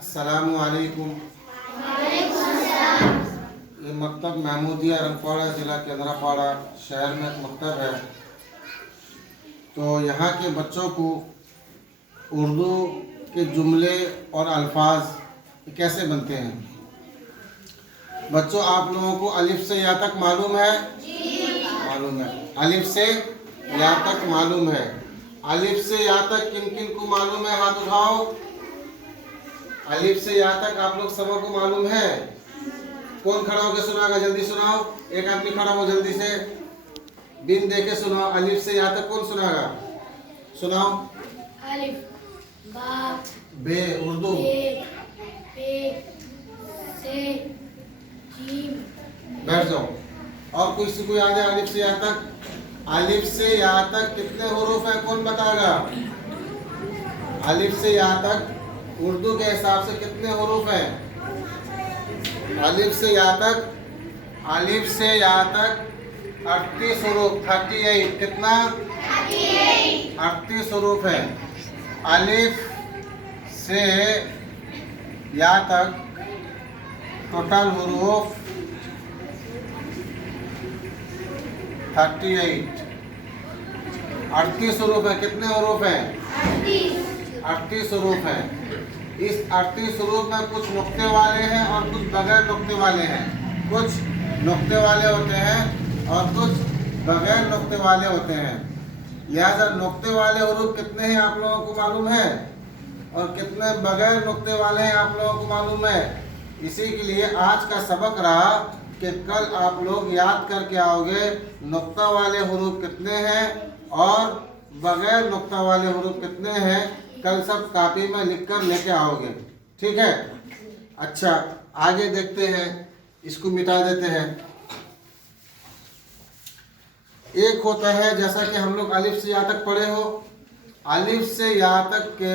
अस्सलामु अलैकुम। ये मकतब महमूदिया रंगपाड़ा ज़िला केंद्रापाड़ा शहर में एक मकतब है। तो यहाँ के बच्चों को उर्दू के जुमले और अल्फाज कैसे बनते हैं। बच्चों, आप लोगों को अलिफ से या तक मालूम है? मालूम है। अलिफ से या तक मालूम है। अलिफ से या तक किन किन को मालूम है? हाथ उठाओ। अलिफ से या तक आप लोग सबको मालूम है? कौन खड़ा होकर सुनाएगा? जल्दी सुनाओ। एक आदमी खड़ा हो जल्दी से, बिन देके सुनाओ। अलिफ से या तक कौन सुनाएगा? सुनाओ। अलिफ, बा, बे उर्दू, पे, से, जीम। बैठ जाओ। और किसी को याद है अलिफ से या तक? अलिफ से या तक कितने हुरूफ है? कौन बताएगा? अलिफ से या तक उर्दू के हिसाब से कितने हुरूफ हैं? अलिफ से या तक 38 हुरूफ। 38 कितना? 38 हुरूफ है। अलिफ से या तक टोटल हुरूफ 38 हुरूफ है। कितने हुरूफ हैं? 38 हुरूफ हैं। इस 38 हुरूफ में कुछ नुक्ते वाले हैं और कुछ बगैर नुक्ते वाले हैं। कुछ नुक्ते वाले होते हैं और कुछ बगैर नुक्ते वाले होते हैं। लिहाजा नुक्ते वाले हुरूफ कितने हैं आप लोगों को मालूम है, और कितने बगैर नुक्ते वाले हैं आप लोगों को मालूम है। इसी के लिए आज का सबक रहा कि कल आप लोग याद करके आओगे नुक्ता वाले हुरूफ कितने हैं और बगैर नुक्ता वाले हुरूफ कितने हैं। कल सब कॉपी में लिखकर लेके आओगे, ठीक है? अच्छा, आगे देखते हैं। इसको मिटा देते हैं। एक होता है, जैसा कि हम लोग अलिफ से या तक पढ़े हो, अलिफ से या तक के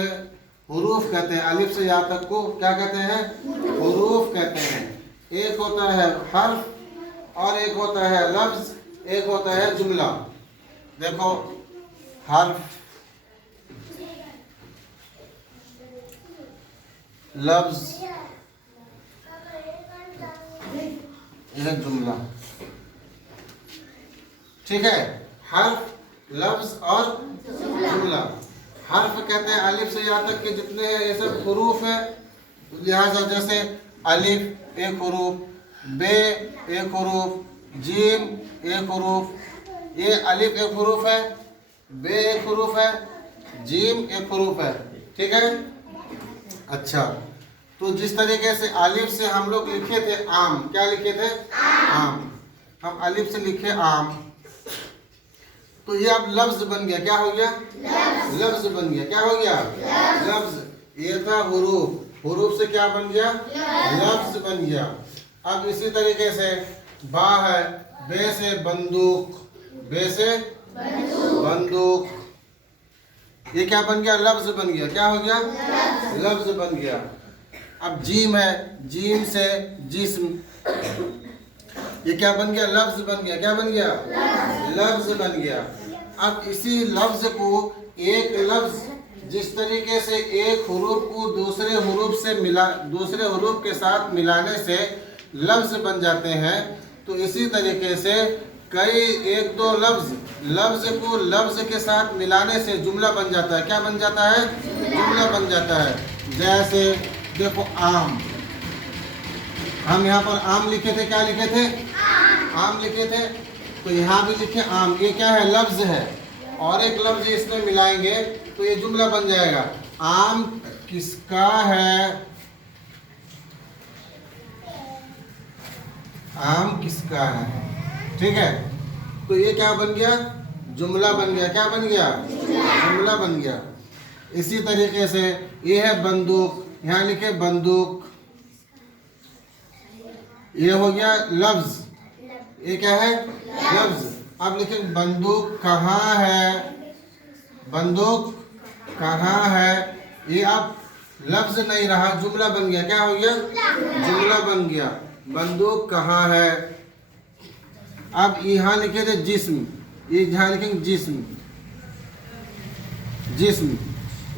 हुरूफ कहते हैं। अलिफ से या तक को क्या कहते हैं? हुरूफ कहते हैं। एक होता है हर्फ और एक होता है लफ्ज, एक होता है जुमला। देखो, हर्फ, लफ्ज, यह जुमला, ठीक है? हर्फ, लफ्ज और जुमला। हर्फ कहते हैं अलिफ से या तक के जितने हैं ये सब हुरूफ है। लिहाजा जैसे अलिफ एक हुरूफ, बे एक हुरूफ, जीम एक हुरूफ। ये अलिफ एक हुरूफ है, बे एक हुरूफ है, जीम एक हुरूफ है, ठीक है? अच्छा, तो जिस तरीके से अलिफ से हम लोग लिखे थे आम, क्या लिखे थे? आम। हम अलिफ से लिखे आम, तो ये अब लफ्ज बन गया। क्या हो गया? लफ्ज बन गया। क्या हो गया? लफ्ज। ये था हुरूफ, हुरूफ से क्या बन गया? लफ्ज बन गया। अब इसी तरीके से बा है, बे से बंदूक, बे से बंदूक। ये क्या बन गया? लफ्ज बन गया। क्या हो गया? लफ्ज बन गया। अब जीम है, जीम से जिस्म, ये क्या बन गया? लफ्ज बन गया। क्या बन गया? लफ्ज बन गया। अब इसी लफ्ज को एक लफ्ज जिस तरीके से एक हुरूफ को दूसरे हुरूफ से मिला, दूसरे हुरूफ के साथ मिलाने से लफ्ज बन जाते हैं, तो इसी तरीके से कई एक दो लफ्ज को लफ्ज के साथ मिलाने से जुमला बन जाता है। क्या बन जाता है? जुमला बन जाता है। जैसे देखो, आम, हम यहाँ पर आम लिखे थे। क्या लिखे थे? आम लिखे थे। तो यहाँ भी लिखे आम। ये क्या है? लफ्ज है। और एक लफ्ज इसमें मिलाएंगे तो ये जुमला बन जाएगा। आम किसका है? आम किसका है, ठीक है? तो ये क्या बन गया? जुमला बन गया। क्या बन गया? जुमला बन गया। इसी तरीके से ये है बंदूक, यहाँ लिखे बंदूक, ये हो गया लफ्ज। ये क्या है? लफ्ज। अब लिखे बंदूक कहाँ है? बंदूक कहाँ है? ये अब लफ्ज नहीं रहा, जुमला बन गया। क्या हो गया? जुमला बन गया। बंदूक कहाँ है? अब यहाँ लिखे थे जिस्म, ये यहाँ लिखेंगे जिस्म, जिस्म।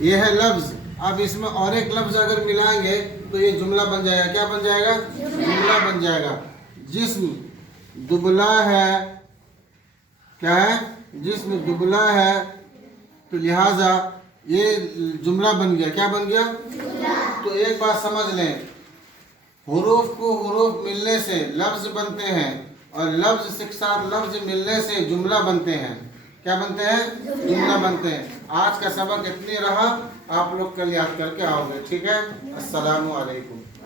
ये है लफ्ज, अब इसमें और एक लफ्ज अगर मिलाएंगे तो ये जुमला बन जाएगा। क्या बन जाएगा? जुमला बन जाएगा। जिस्म दुबला है, क्या है? जिस्म दुबला है, तो लिहाजा ये जुमला बन गया। क्या बन गया? तो एक बात समझ लें, हुरूफ को हुरूफ मिलने से लफ्ज बनते हैं और लफ्ज के साथ लफ्ज मिलने से जुमला बनते हैं। क्या बनते हैं? जुमला बनते हैं। आज का सबक इतनी रहा, आप लोग कल याद करके आओगे। ठीक है? अस्सलामु अलैकुम।